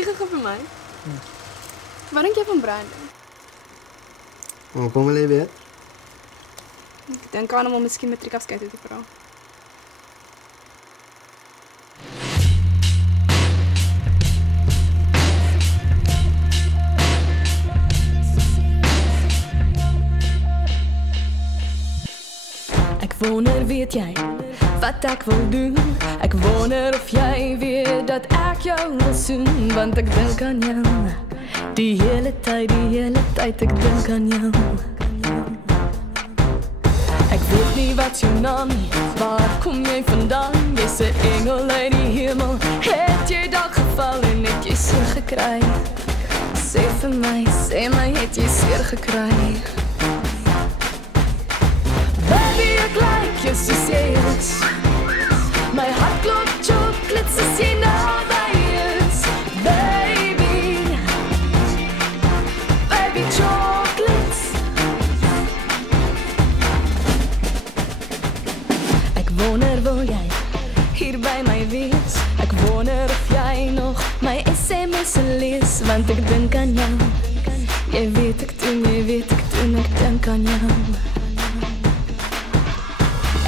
Sê gou vir my. Wat dink jy van Brandon? Kom wil jy weet? Ek dink aan hom om miskien matriek afskeid te vra. Ek wonder, weet jy, wat ek wil doen? Ek wonder of jy weet dat ek jou wil soen, want ek dink aan jou. Die hele tyd, ek dink aan jou. Ek weet nie wat jou naam nie, waar kom jy vandaan? Jy's 'n engel uit die hemel, het jy dalk geval en het jy seer gekry? Sê vir my, het jy seer gekry? Baby, ek like jou soos jy is. My hart klop chocolates as jy naby is. Baby, baby chocolates. Ek wonder, wil jy hier by my wees? Ek wonder of jy nog my SMS'e lees, want ek dink aan jou. Jy weet ek doen, ek dink aan jou.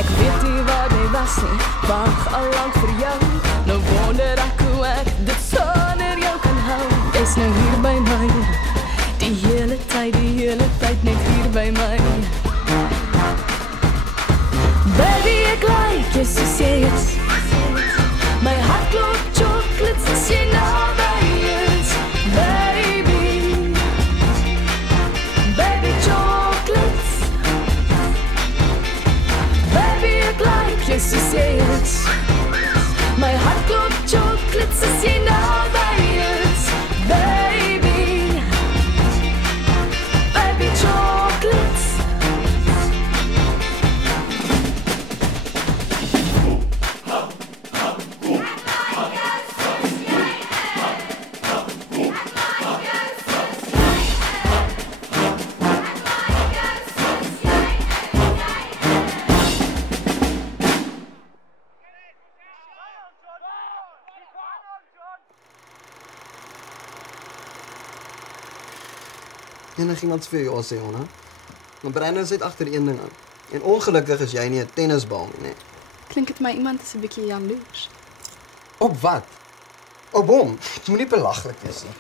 Ek weet nie waar jy was nie, wag al lang vir jou. Nou wonder ek hoe ek dit sonder jou kan hou. Jy's nou hier by my, die hele tyd net hier by my. Baby, ek like jy soos jy is. My hart klop chocolates as jy naby is. Baby, baby chocolates. Baby, ek like jy soos jy is. My hart klop chocolates as jy naby is. Baby, baby chocolates. Enigiemand vir jou sê, Jonna. Maar Brandon sit agter een ding aan. En ongelukkig is jy nie 'n tennisbal nie, nee. Klink dit my iemand is 'n bietjie jaloers. Op wat? Op hom. Moenie belaglik wees nie.